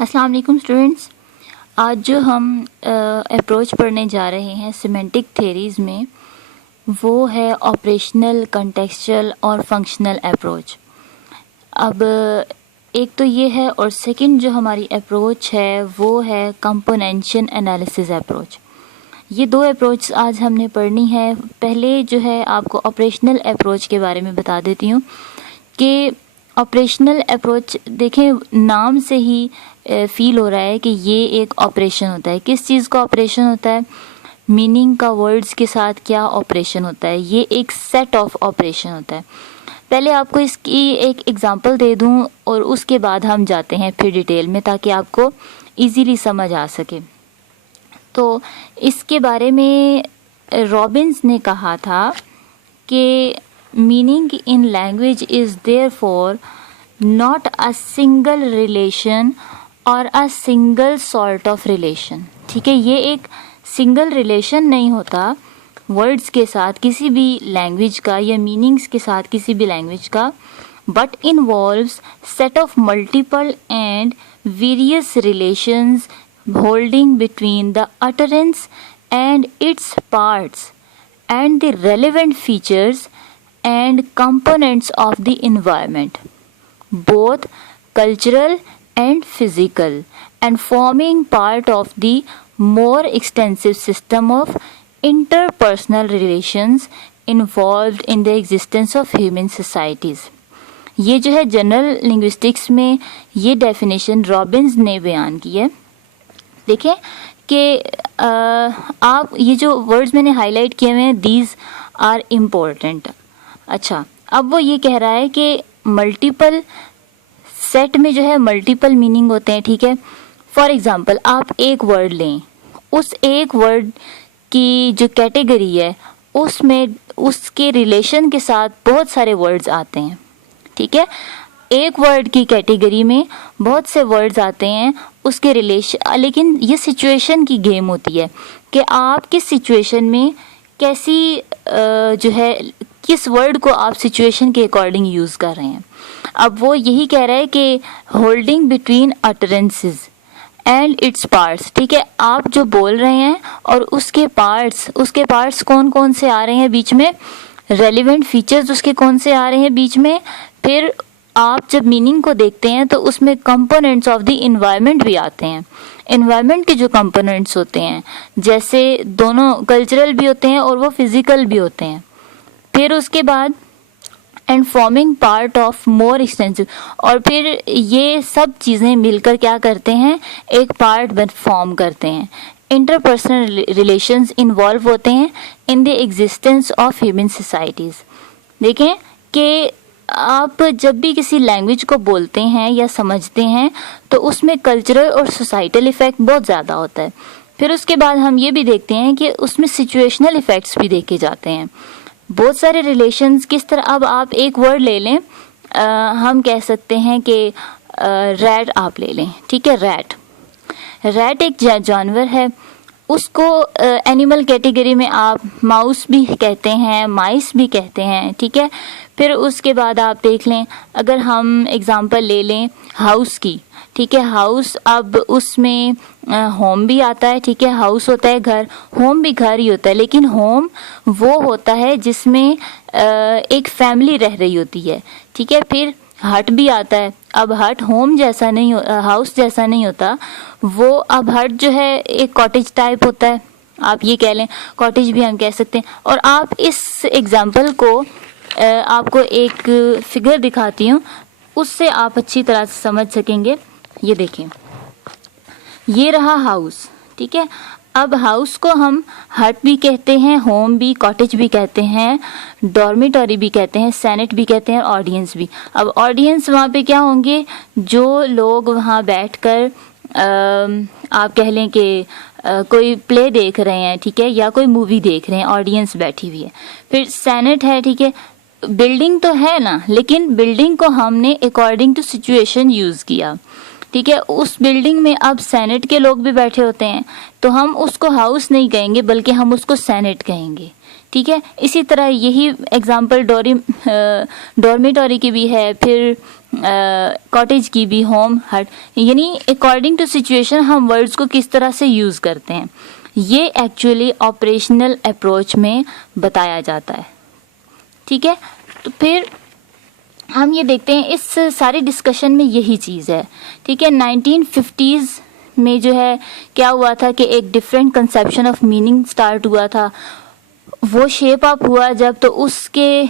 अस्सलाम वालेकुम स्टूडेंट्स। आज जो हम अप्रोच पढ़ने जा रहे हैं सिमेंटिक थेरीज़ में, वो है ऑपरेशनल, कॉन्टेक्सचुअल और फंक्शनल अप्रोच। अब एक तो ये है, और सेकंड जो हमारी अप्रोच है वो है कंपोनेंशियल एनालिसिस अप्रोच। ये दो अप्रोच आज हमने पढ़नी है। पहले जो है आपको ऑपरेशनल अप्रोच के बारे में बता देती हूँ कि ऑपरेशनल अप्रोच, देखें नाम से ही फील हो रहा है कि ये एक ऑपरेशन होता है। किस चीज़ का ऑपरेशन होता है? मीनिंग का वर्ड्स के साथ क्या ऑपरेशन होता है? ये एक सेट ऑफ ऑपरेशन होता है। पहले आपको इसकी एक एग्जांपल दे दूं और उसके बाद हम जाते हैं फिर डिटेल में, ताकि आपको इजीली समझ आ सके। तो इसके बारे में रॉबिन्स ने कहा था कि meaning in language is therefore not a single relation और a single sort of relation. ठीक है, ये एक सिंगल रिलेशन नहीं होता वर्ड्स के साथ किसी भी लैंग्वेज का, या मीनिंग्स के साथ किसी भी लैंग्वेज का, but involves set of multiple and various relations holding between the utterance and its parts and the relevant features and components of the environment, both cultural and physical, and forming part of the more extensive system of interpersonal relations involved in the existence of human societies. ये जो है general linguistics में ये definition Robins ने बयान की है। देखें कि आप ये जो वर्ड्स मैंने हाईलाइट किए हुए हैं, दीज आर इम्पोर्टेंट। अच्छा, अब वो ये कह रहा है कि मल्टीपल सेट में जो है मल्टीपल मीनिंग होते हैं। ठीक है, फॉर एग्जांपल आप एक वर्ड लें, उस एक वर्ड की जो कैटेगरी है उसमें उसके रिलेशन के साथ बहुत सारे वर्ड्स आते हैं। ठीक है, एक वर्ड की कैटेगरी में बहुत से वर्ड्स आते हैं उसके रिलेशन, लेकिन ये सिचुएशन की गेम होती है कि आप किस सिचुएशन में कैसी जो है किस वर्ड को आप सिचुएशन के अकॉर्डिंग यूज़ कर रहे हैं। अब वो यही कह रहा है कि holding between utterances and its parts. ठीक है, आप जो बोल रहे हैं और उसके पार्ट्स कौन कौन से आ रहे हैं बीच में, रेलिवेंट फीचर्स उसके कौन से आ रहे हैं बीच में। फिर आप जब मीनिंग को देखते हैं तो उसमें कंपोनेंट्स ऑफ द इन्वायरमेंट भी आते हैं। इन्वायरमेंट के जो कंपोनेंट्स होते हैं, जैसे दोनों कल्चरल भी होते हैं और वो फिजिकल भी होते हैं। फिर उसके बाद and forming part of more extensive, और फिर ये सब चीज़ें मिलकर क्या करते हैं, एक पार्ट फॉर्म करते हैं। इंटरपर्सनल रिलेशंस इन्वॉल्व होते हैं in the existence of human societies. देखें कि आप जब भी किसी लैंग्वेज को बोलते हैं या समझते हैं तो उसमें कल्चरल और सोसाइटल इफ़ेक्ट बहुत ज़्यादा होता है। फिर उसके बाद हम ये भी देखते हैं कि उसमें सिचुएशनल इफ़ेक्ट्स भी देखे जाते हैं। बहुत सारे रिलेशंस किस तरह, अब आप एक वर्ड ले लें, हम कह सकते हैं कि रैट आप ले लें। ठीक है, रैट एक जानवर है, उसको एनिमल कैटेगरी में आप माउस भी कहते हैं, माइस भी कहते हैं। ठीक है, फिर उसके बाद आप देख लें, अगर हम एग्जांपल ले लें हाउस की। ठीक है, हाउस, अब उसमें होम भी आता है। ठीक है, हाउस होता है घर, होम भी घर ही होता है, लेकिन होम वो होता है जिसमें एक फैमिली रह रही होती है। ठीक है, फिर हट भी आता है। अब हट होम जैसा नहीं, हाउस जैसा नहीं होता वो। अब हट जो है एक कॉटेज टाइप होता है, आप ये कह लें, कॉटेज भी हम कह सकते हैं। और आप इस एग्जांपल को आपको एक फिगर दिखाती हूँ, उससे आप अच्छी तरह से समझ सकेंगे। ये देखें, ये रहा हाउस। ठीक है, अब हाउस को हम हट भी कहते हैं, होम भी, कॉटेज भी कहते हैं, डॉर्मिटरी भी कहते हैं, सेनेट भी कहते हैं, ऑडियंस भी। अब ऑडियंस वहाँ पे क्या होंगे, जो लोग वहाँ बैठकर आप कह लें कि कोई प्ले देख रहे हैं। ठीक है, या कोई मूवी देख रहे हैं, ऑडियंस बैठी हुई है। फिर सेनेट है। ठीक है, बिल्डिंग तो है ना, लेकिन बिल्डिंग को हमने अकॉर्डिंग टू सिचुएशन यूज़ किया। ठीक है, उस बिल्डिंग में अब सेनेट के लोग भी बैठे होते हैं, तो हम उसको हाउस नहीं कहेंगे बल्कि हम उसको सेनेट कहेंगे। ठीक है, इसी तरह यही एग्जांपल डॉर्मिटरी की भी है। फिर कॉटेज की भी, होम, हट, यानी अकॉर्डिंग टू सिचुएशन हम वर्ड्स को किस तरह से यूज़ करते हैं, ये एक्चुअली ऑपरेशनल अप्रोच में बताया जाता है। ठीक है, तो फिर हम ये देखते हैं इस सारी डिस्कशन में यही चीज़ है। ठीक है, 1950s में जो है क्या हुआ था कि एक different conception of meaning start हुआ था। वो शेप अप हुआ जब, तो उसके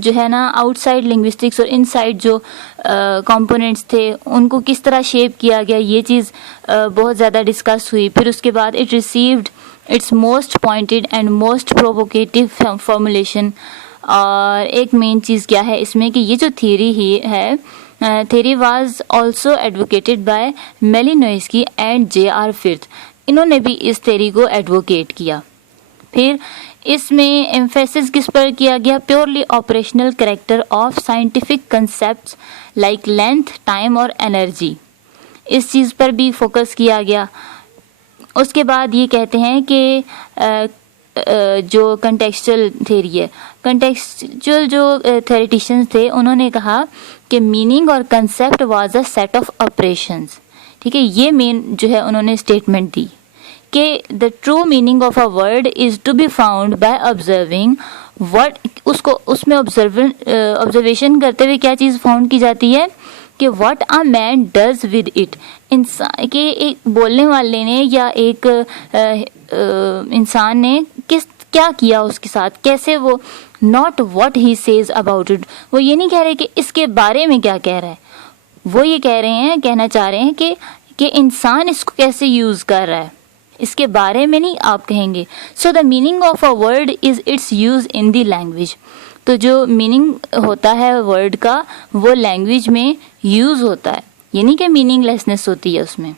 जो है ना आउटसाइड लिंग्विस्टिक्स और इनसाइड जो कंपोनेंट्स थे उनको किस तरह शेप किया गया, ये चीज़ बहुत ज़्यादा डिस्कस हुई। फिर उसके बाद it received it's most pointed and most provocative formulation. और एक मेन चीज़ क्या है इसमें कि ये जो थियरी ही है, theory was also advocated by Malinowski and J.R. Firth. इन्होंने भी इस थियरी को एडवोकेट किया। फिर इसमें एम्फेसिस किस पर किया गया, purely operational character of scientific concepts like length, time और एनर्जी, इस चीज़ पर भी फोकस किया गया। उसके बाद ये कहते हैं कि जो कंटेक्सचुअल थ्योरी है, कंटेक्सचुअल जो थ्योरेटिशियंस थे उन्होंने कहा कि मीनिंग और concept was a set of operations. ठीक है, ये मेन जो है उन्होंने स्टेटमेंट दी कि the true meaning of a word is to be found by observing what, उसको उसमें ऑब्जर्वेशन करते हुए क्या चीज़ फाउंड की जाती है कि what a man does with it, इंसान के एक बोलने वाले ने या एक इंसान ने क्या किया उसके साथ, कैसे वो, not what he says about it, वो ये नहीं कह रहे कि इसके बारे में क्या कह रहा है, वो ये कह रहे हैं, कहना चाह रहे हैं कि इंसान इसको कैसे यूज कर रहा है, इसके बारे में नहीं आप कहेंगे। So the meaning of a word is it's use in the language, तो जो मीनिंग होता है वर्ड का वो लैंग्वेज में यूज होता है, ये नहीं कि मीनिंगलेसनेस होती है उसमें।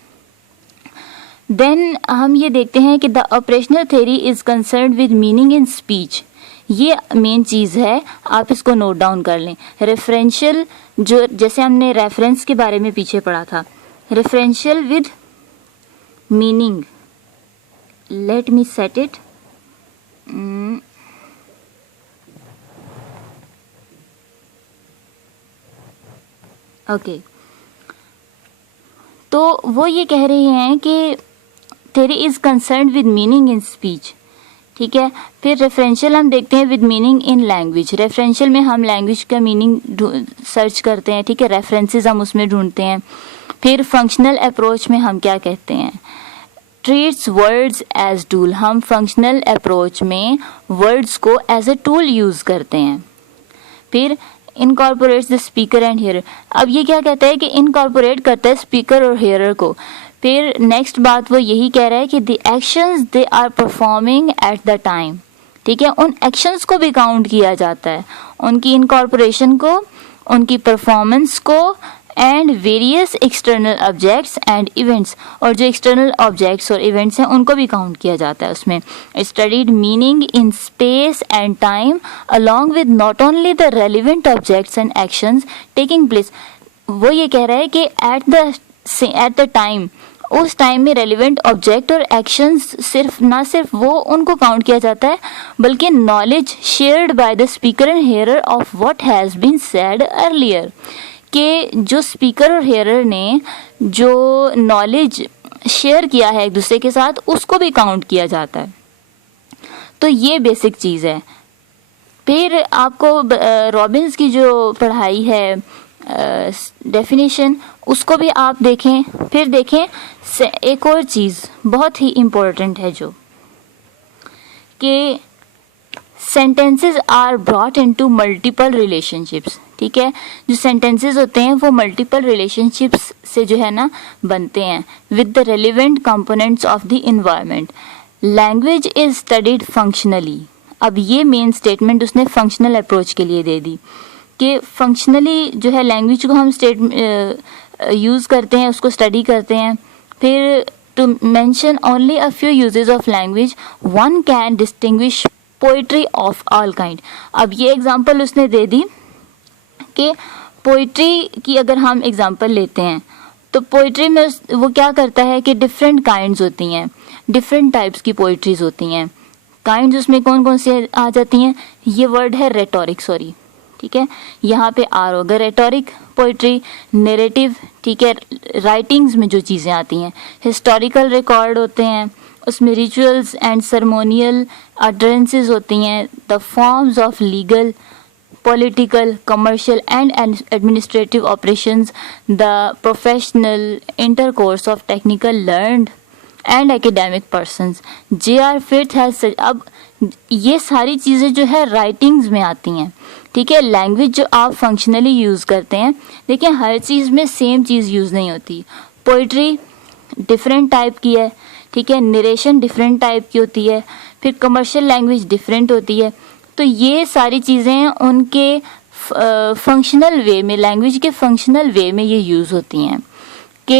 देन हम ये देखते हैं कि the operational theory is concerned with meaning in speech, ये मेन चीज़ है, आप इसको नोट डाउन कर लें। रेफरेंशियल, जो जैसे हमने रेफरेंस के बारे में पीछे पढ़ा था, referential with meaning, let me set it, okay, तो वो ये कह रहे हैं कि theory is concerned with meaning in speech. ठीक है, फिर रेफरेंशियल हम देखते हैं with meaning in language, referential में हम लैंग्वेज का मीनिंग सर्च करते हैं। ठीक है, रेफरेंसेस हम उसमें ढूंढते हैं। फिर फंक्शनल अप्रोच में हम क्या कहते हैं, ट्रीट्स वर्ड्स एज टूल, हम फंक्शनल अप्रोच में वर्ड्स को एज ए टूल यूज करते हैं। फिर incorporates the speaker and hearer, अब ये क्या कहता है कि इनकॉर्पोरेट करता है स्पीकर और हियरर को। फिर नेक्स्ट बात वो यही कह रहा है कि the actions they are performing at the time. ठीक है, उन एक्शंस को भी काउंट किया जाता है, उनकी इनकॉर्पोरेशन को, उनकी परफॉर्मेंस को, and various external objects and events, और जो एक्सटर्नल ऑब्जेक्ट्स और इवेंट्स हैं उनको भी काउंट किया जाता है उसमें। Studied meaning in space and time along with not only the relevant objects and actions taking place, वो ये कह रहा है कि एट द टाइम, उस टाइम में रेलिवेंट ऑब्जेक्ट और एक्शंस सिर्फ ना सिर्फ वो उनको काउंट किया जाता है, बल्कि knowledge shared by the speaker and hearer of what has been said earlier, कि जो स्पीकर और हेयरर ने जो नॉलेज शेयर किया है एक दूसरे के साथ उसको भी काउंट किया जाता है। तो ये बेसिक चीज़ है। फिर आपको रॉबिन्स की जो पढ़ाई है डेफिनेशन, उसको भी आप देखें। फिर देखें एक और चीज़ बहुत ही इम्पोर्टेंट है जो कि sentences are brought into multiple relationships. ठीक है, जो सेंटेंसेस होते हैं वो मल्टीपल रिलेशनशिप्स से जो है ना बनते हैं with the relevant components of the environment. Language is studied functionally, अब ये मेन स्टेटमेंट उसने फंक्शनल अप्रोच के लिए दे दी कि फंक्शनली जो है लैंग्वेज को हम यूज़ करते हैं, उसको स्टडी करते हैं। फिर to mention only a few uses of language one can distinguish poetry of all kind. अब ये एग्जांपल उसने दे दी कि पोइट्री की अगर हम एग्जांपल लेते हैं तो पोइट्री में वो क्या करता है कि डिफरेंट काइंड्स होती हैं, डिफरेंट टाइप्स की पोइट्रीज होती हैं। काइंड्स उसमें कौन कौन से आ जाती हैं, ये वर्ड है रेटोरिक, सॉरी ठीक है। यहाँ पे आर होगा रेटोरिक, पोइट्री, नैरेटिव, ठीक है, राइटिंग्स में जो चीज़ें आती हैं, हिस्टोरिकल रिकॉर्ड होते हैं, उसमें रिचुअल्स एंड सरमोनियल अटरेंसेस होती हैं, the forms of legal, political, commercial and administrative operations, the professional intercourse of technical, learned and academic persons. J.R. Fitch has अब ये सारी चीज़ें जो है राइटिंग्स में आती हैं, ठीक है। लैंग्वेज जो आप फंक्शनली यूज़ करते हैं, देखिए हर चीज़ में सेम चीज़ यूज़ नहीं होती। पोइट्री डिफरेंट टाइप की है, ठीक है, नरेशन डिफरेंट टाइप की होती है, फिर कमर्शियल लैंग्वेज डिफरेंट होती है। तो ये सारी चीज़ें उनके फंक्शनल वे में, लैंग्वेज के फंक्शनल वे में ये यूज़ होती हैं कि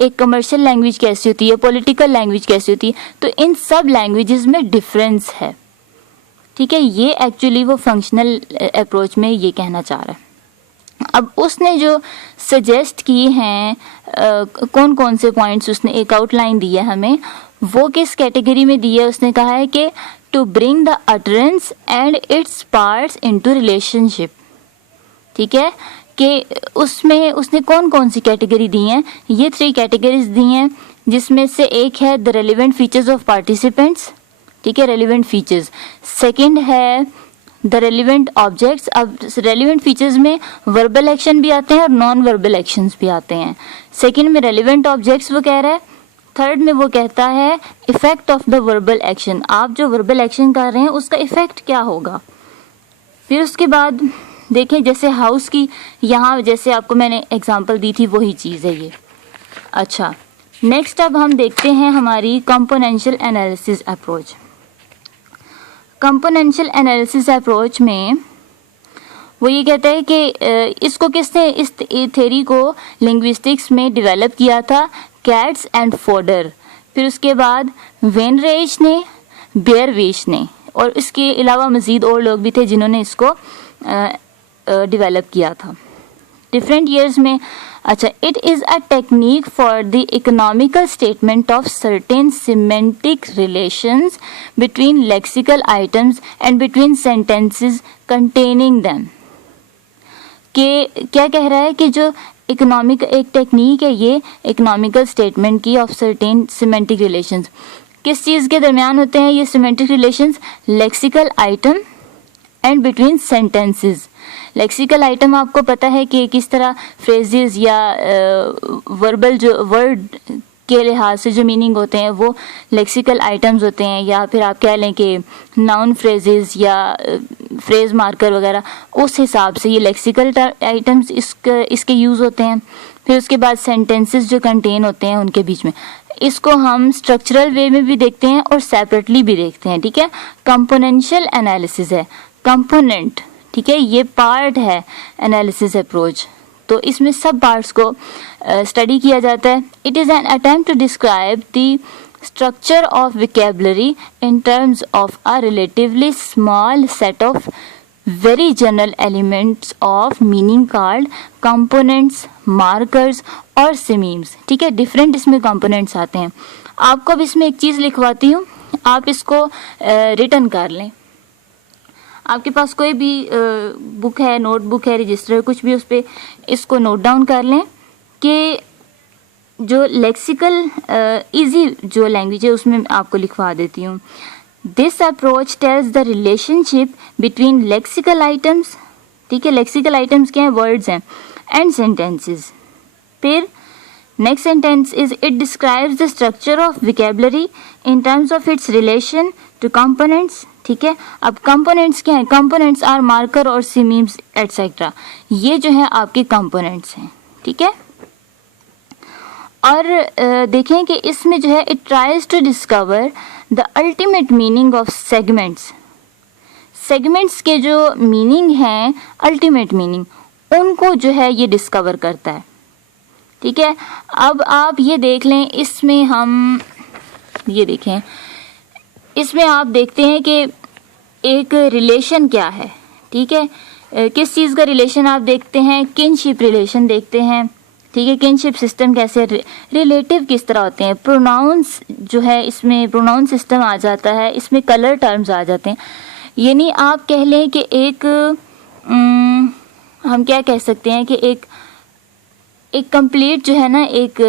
एक कमर्शियल लैंग्वेज कैसी होती है, पॉलिटिकल लैंग्वेज कैसी होती है। तो इन सब लैंग्वेजेस में डिफरेंस है, ठीक है। ये एक्चुअली वो फंक्शनल अप्रोच में ये कहना चाह रहा है। अब उसने जो सजेस्ट किए हैं कौन कौन से पॉइंट्स उसने एक आउटलाइन दी है हमें, वो किस कैटेगरी में दी है। उसने कहा है कि to bring the utterance and its parts into relationship, ठीक है, कि उसमें उसने कौन कौन सी कैटेगरी दी हैं। ये 3 कैटेगरीज दी हैं, जिसमें से एक है the relevant features of participants, ठीक है, रेलिवेंट फीचर्स। सेकंड है द रेलिवेंट ऑब्जेक्ट्स। अब रेलिवेंट फीचर्स में वर्बल एक्शन भी आते हैं और नॉन वर्बल एक्शंस भी आते हैं। सेकंड में रेलिवेंट ऑब्जेक्ट्स वो कह रहा है। थर्ड में वो कहता है effect of the verbal action, आप जो वर्बल एक्शन कर रहे हैं उसका इफेक्ट क्या होगा। फिर उसके बाद देखें जैसे हाउस की, यहाँ जैसे आपको मैंने एग्जांपल दी थी वही चीज़ है ये। अच्छा, नेक्स्ट अब हम देखते हैं हमारी componential analysis approach. Componential analysis approach में वो ये कहता है कि इसको किसने, इस थ्योरी को लिंग्विस्टिक्स में डेवलप किया था, कैट्स एंड फोडर। फिर उसके बाद वेनरेज ने, बेयरवेश ने, और इसके अलावा मज़ीद और लोग भी थे जिन्होंने इसको डेवलप किया था डिफरेंट ईयर्स में। अच्छा, it is a technique for the economical statement of certain semantic relations between lexical items and between sentences containing them. कि क्या कह रहा है कि जो इकोनॉमिक एक टेक्निक है ये इकोनॉमिकल स्टेटमेंट की ऑफ सर्टेन सिमेंटिक रिलेशंस, किस चीज़ के दरमियान होते हैं ये semantic relations, lexical item and between sentences. Lexical item आपको पता है कि किस तरह फ्रेजेस या वर्बल जो वर्ड के लिहाज से जो मीनिंग होते हैं वो लेक्सिकल आइटम्स होते हैं, या फिर आप कह लें कि नाउन फ्रेजेस या फ्रेज मार्कर वगैरह, उस हिसाब से ये लेक्सिकल आइटम्स इसके यूज़ होते हैं। फिर उसके बाद सेंटेंसेस जो कंटेन होते हैं उनके बीच में, इसको हम स्ट्रक्चरल वे में भी देखते हैं और सेपरेटली भी देखते हैं, ठीक है। कंपोनेंशियल एनालिसिस है, कंपोनेंट, ठीक है, ये पार्ट है एनालिसिस अप्रोच, तो इसमें सब पार्ट्स को स्टडी किया जाता है। It is an attempt to describe the structure of vocabulary in terms of a relatively small set of very general elements of meaning called components, markers और sememes, ठीक है। डिफरेंट इसमें कंपोनेंट्स आते हैं। आपको अब इसमें एक चीज़ लिखवाती हूँ, आप इसको रिटन कर लें। आपके पास कोई भी बुक है, नोटबुक है, रजिस्टर है, कुछ भी, उस पर इसको नोट डाउन कर लें कि जो लेक्सिकल इजी जो लैंग्वेज है उसमें आपको लिखवा देती हूँ। This approach tells the relationship between lexical items, ठीक है, लेक्सिकल आइटम्स क्या हैं, वर्ड्स हैं, एंड सेंटेंसेस। फिर next sentence is it describes the structure of vocabulary in terms of its relation two components, ठीक है। अब कंपोनेंट्स क्या है, कंपोनेंट्स आर मार्कर और सिमीम्स एटसेट्रा, ये जो है आपके कंपोनेंट्स हैं, ठीक है। और देखें कि इसमें जो है it tries to discover the ultimate meaning of segments, segments के जो मीनिंग हैं, अल्टीमेट मीनिंग, उनको जो है ये डिस्कवर करता है, ठीक है। अब आप ये देख लें, इसमें हम ये देखें, इसमें आप देखते हैं कि एक रिलेशन क्या है, ठीक है, किस चीज़ का रिलेशन आप देखते हैं, किनशिप रिलेशन देखते हैं, ठीक है। किनशिप सिस्टम कैसे, रिलेटिव किस तरह होते हैं, प्रोनाउंस जो है इसमें प्रोनाउन सिस्टम आ जाता है, इसमें कलर टर्म्स आ जाते हैं। यानी आप कह लें कि एक हम क्या कह सकते हैं कि एक कंप्लीट जो है ना, एक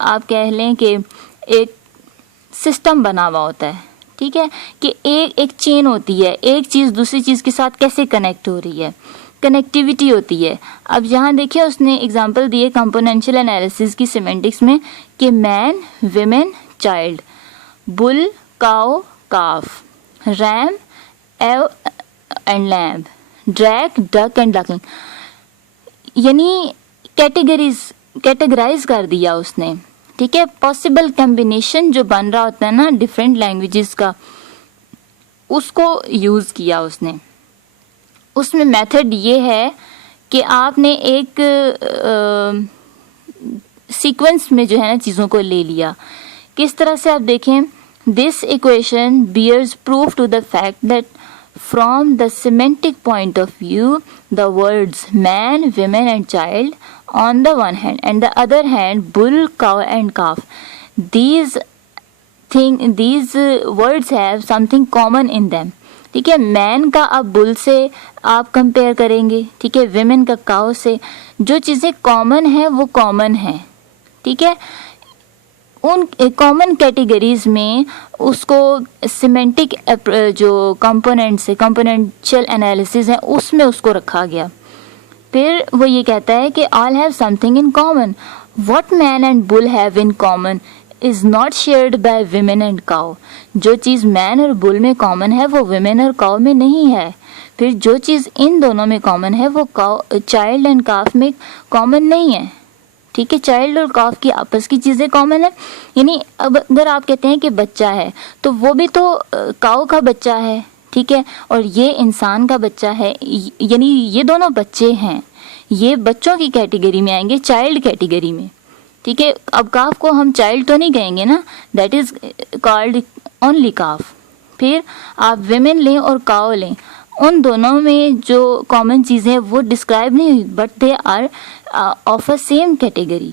आप कह लें कि एक सिस्टम बना हुआ होता है, ठीक है, कि एक चेन होती है, एक चीज़ दूसरी चीज़ के साथ कैसे कनेक्ट हो रही है, कनेक्टिविटी होती है। अब यहाँ देखिए उसने एग्जांपल दिए कंपोनेंशियल एनालिसिस की सिमेंटिक्स में कि man, women, child, bull, cow, calf, ram, ewe and lamb, drake, duck and duckling, यानी कैटेगराइज कर दिया उसने, ठीक है। पॉसिबल कॉम्बिनेशन जो बन रहा होता है ना डिफरेंट लैंग्वेजेस का, उसको यूज किया उसने। उसमें मेथड ये है कि आपने एक सीक्वेंस में जो है ना चीज़ों को ले लिया। किस तरह से आप देखें, this equation bears proof to the fact that from the semantic point of view, the words man, women and child on the one hand and the other hand bull, cow and calf, these words have something common in them, ठीक है। Man का आप bull से आप compare करेंगे, ठीक है, women का काउ से, जो चीज़ें कॉमन है वो कॉमन है, ठीक है। उन कॉमन कैटेगरीज में उसको सिमेंटिक जो कंपोनेंट्स है, कंपोनेंशियल एनालिसिस है, उसमें उसको रखा गया। फिर वो ये कहता है कि all have something in common, what man and bull have in common is not shared by women and cow, जो चीज़ मैन और बुल में कॉमन है वो विमेन और काउ में नहीं है। फिर जो चीज़ इन दोनों में कॉमन है वो चाइल्ड एंड काफ में कॉमन नहीं है, ठीक है। चाइल्ड और काफ की आपस की चीज़ें कॉमन है, यानी अब अगर आप कहते हैं कि बच्चा है तो वो भी तो काऊ का बच्चा है, ठीक है, और ये इंसान का बच्चा है, यानी ये दोनों बच्चे हैं, ये बच्चों की कैटेगरी में आएंगे, चाइल्ड कैटेगरी में, ठीक है। अब काफ को हम चाइल्ड तो नहीं कहेंगे ना, दैट इज कॉल्ड ओनली काफ। फिर आप विमेन लें और काऊ लें, उन दोनों में जो कॉमन चीज़ें वो डिस्क्राइब नहीं हुई, but they are of a same category.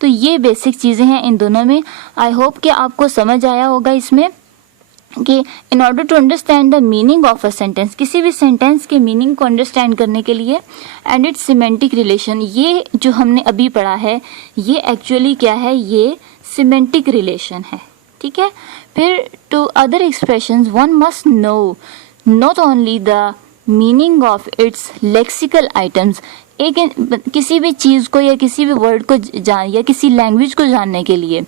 तो ये बेसिक चीज़ें हैं इन दोनों में। आई होप कि आपको समझ आया होगा इसमें कि in order to understand the meaning of a sentence, किसी भी सेंटेंस के मीनिंग को अंडरस्टैंड करने के लिए, एंड इट्स सिमेंटिक रिलेशन, ये जो हमने अभी पढ़ा है ये एक्चुअली क्या है, ये सिमेंटिक रिलेशन है, ठीक है। फिर to other expressions one must know not only the meaning of its lexical items, एक किसी भी चीज़ को या किसी भी वर्ड को या किसी लैंग्वेज को जानने के लिए,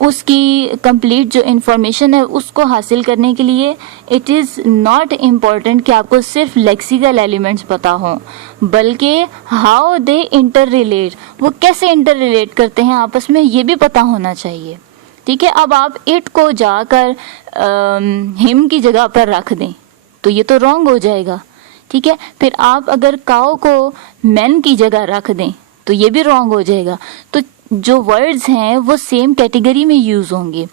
उसकी कंप्लीट जो इंफॉर्मेशन है उसको हासिल करने के लिए इट इज़ नॉट इम्पॉर्टेंट कि आपको सिर्फ लेक्सिकल एलिमेंट्स पता हों, बल्कि हाउ दे इंटर रिलेट, वो कैसे इंटर रिलेट करते हैं आपस में, ये भी पता होना चाहिए, ठीक है। अब आप इट को जाकर हिम की जगह पर रख दें तो ये तो रॉन्ग हो जाएगा, ठीक है। फिर आप अगर काउ को मैन की जगह रख दें तो ये भी रॉन्ग हो जाएगा। तो जो वर्ड्स हैं वो सेम कैटेगरी में यूज़ होंगे,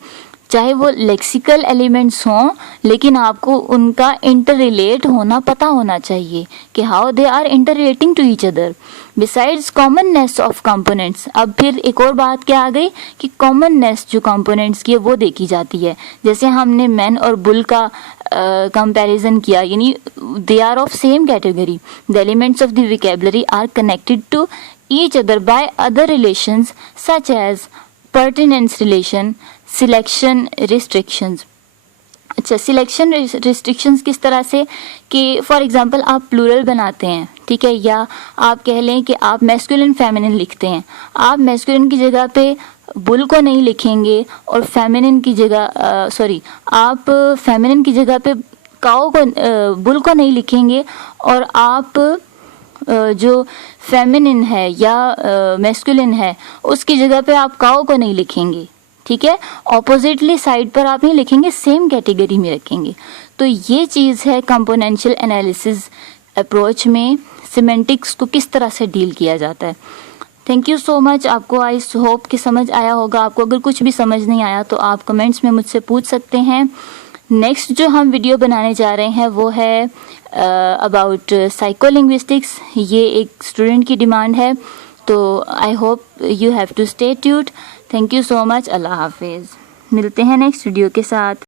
चाहे वो लेक्सिकल एलिमेंट्स हों, लेकिन आपको उनका इंटर रिलेट होना पता होना चाहिए कि how they are interrelating to each other. Besides commonness of components, अब फिर एक और बात क्या आ गई कि कॉमननेस जो कंपोनेंट्स की है वो देखी जाती है। जैसे हमने मैन और बुल का कंपैरिजन किया, यानी they are of same category, the elements of the vocabulary are connected to each other by other relations such as pertinence relation, selection restrictions. अच्छा, सिलेक्शन रिस्ट्रिक्शंस किस तरह से कि फॉर एग्जांपल आप प्लूरल बनाते हैं, ठीक है, या आप कह लें कि आप मैस्कुलिन फेमिनिन लिखते हैं, आप मैस्कुलिन की जगह पे बुल को नहीं लिखेंगे और फेमिनिन की जगह आप फेमिनिन की जगह पे काऊ को बुल को नहीं लिखेंगे, और आप जो फेमिनिन है या मैस्कुलिन है उसकी जगह पे आप काऊ को नहीं लिखेंगे, ठीक है, ऑपोजिटली साइड पर आप नहीं लिखेंगे, सेम कैटेगरी में रखेंगे। तो ये चीज़ है कंपोनेंशियल एनालिसिस अप्रोच में सिमेंटिक्स को किस तरह से डील किया जाता है। Thank you so much. आपको आई होप कि समझ आया होगा। आपको अगर कुछ भी समझ नहीं आया तो आप कमेंट्स में मुझसे पूछ सकते हैं। नेक्स्ट जो हम वीडियो बनाने जा रहे हैं वो है अबाउट साइकोलिंग्विस्टिक्स। ये एक स्टूडेंट की डिमांड है, तो I hope you have to stay tuned. Thank you so much. अल्लाह हाफिज़। मिलते हैं नेक्स्ट वीडियो के साथ।